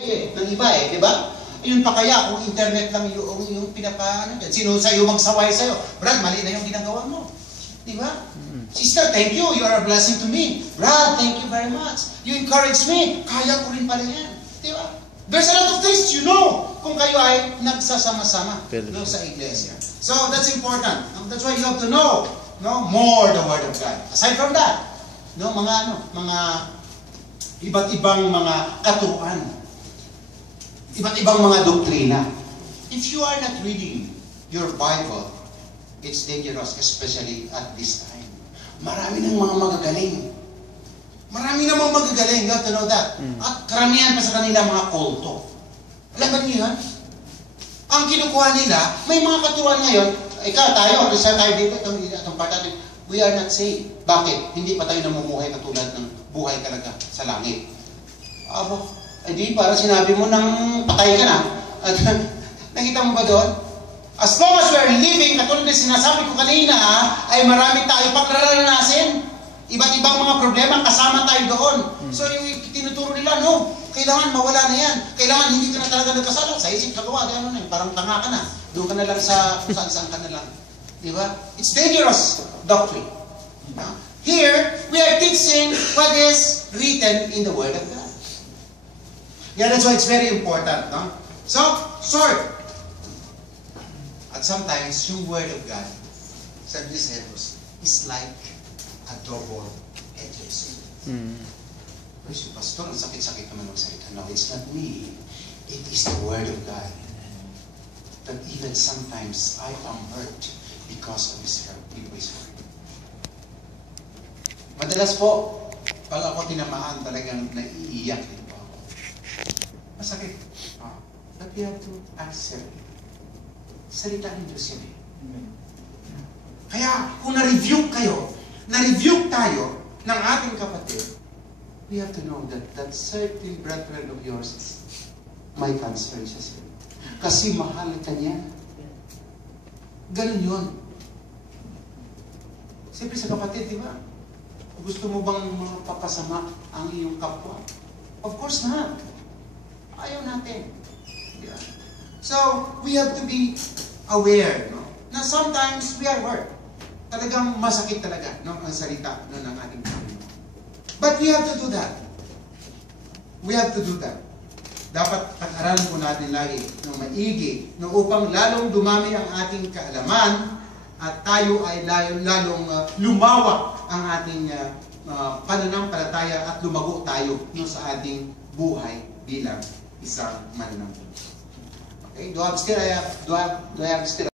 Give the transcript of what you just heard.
ng iba di ba? Yun pa kaya kung internet lang yung pinapaano dyan. Sino sa'yo magsaway sa'yo? Brad, mali na yung ginagawa mo. Di ba? Sister, thank you. You are a blessing to me. Brad, thank you very much. You encourage me. Kaya ko rin pala yan. Di ba? There's a lot of things you know kung kayo ay nagsasama-sama sa iglesia. So, that's important. That's why you have to know more the Word of God. Aside from that, mga iba't ibang mga katuruan. Iba't ibang mga doktrina. If you are not reading your Bible, it's dangerous, especially at this time. Marami ng mga magagaling. Marami namang magagaling. You have to know that. At karamihan pa sa kanila mga kulto. Alam ba niyo yan? Ang kinukuha nila, may mga katuruan ngayon, tayo dito, itong part natin, we are not saved. Bakit? Hindi pa tayo namumuhay katulad ng buhay talaga sa langit. Di para sinabi mo nang patay ka na. At nakita mo ba doon? As long as we are living, katulad na sinasabi ko kanina, ay marami tayo pagraranasin. Iba't ibang mga problema, kasama tayo doon. So yung tinuturo nila, kailangan mawala na yan. Kailangan hindi ka na talaga nagkasala. Sa isip sa gawa, parang tanga ka na. Doon ka na lang sa kung saan ka na lang. Di ba? It's dangerous doctrine. Here, we are teaching what is written in the Word of God. Yeah, that's why it's very important. So, short. At sometimes, yung Word of God, sabi ni Cephas, is like a double-edged sword. So, Pastor, ang sakit-sakit naman magsalita. No, it's not me. It is the Word of God. That even sometimes I am hurt because of His Word. Madalas po, pag ako tinamaan, talagang naiiyak din po ako. Masakit. But you have to answer. Salitain Diyos yun. Kaya, kung na-review tayo ng ating kapatid, we have to know that certain brethren of yours may concern siya sa'yo. Kasi mahal ka niya. Ganun yun. Siyempre sa kapatid, di ba? Gusto mo bang mapapasama ang iyong kapwa? Of course not. Ayaw natin. Yeah. So, we have to be aware, na sometimes we are hurt. Talagang masakit talaga, ang salita ng ating Panginoon. But we have to do that. We have to do that. Dapat pag-aralan po natin lagi ng maigi upang lalong dumami ang ating kaalaman at tayo ay lalong lumawak ang ating pananampalataya at lumago tayo sa ating buhay bilang isang mananampalataya. Okay? Do I have still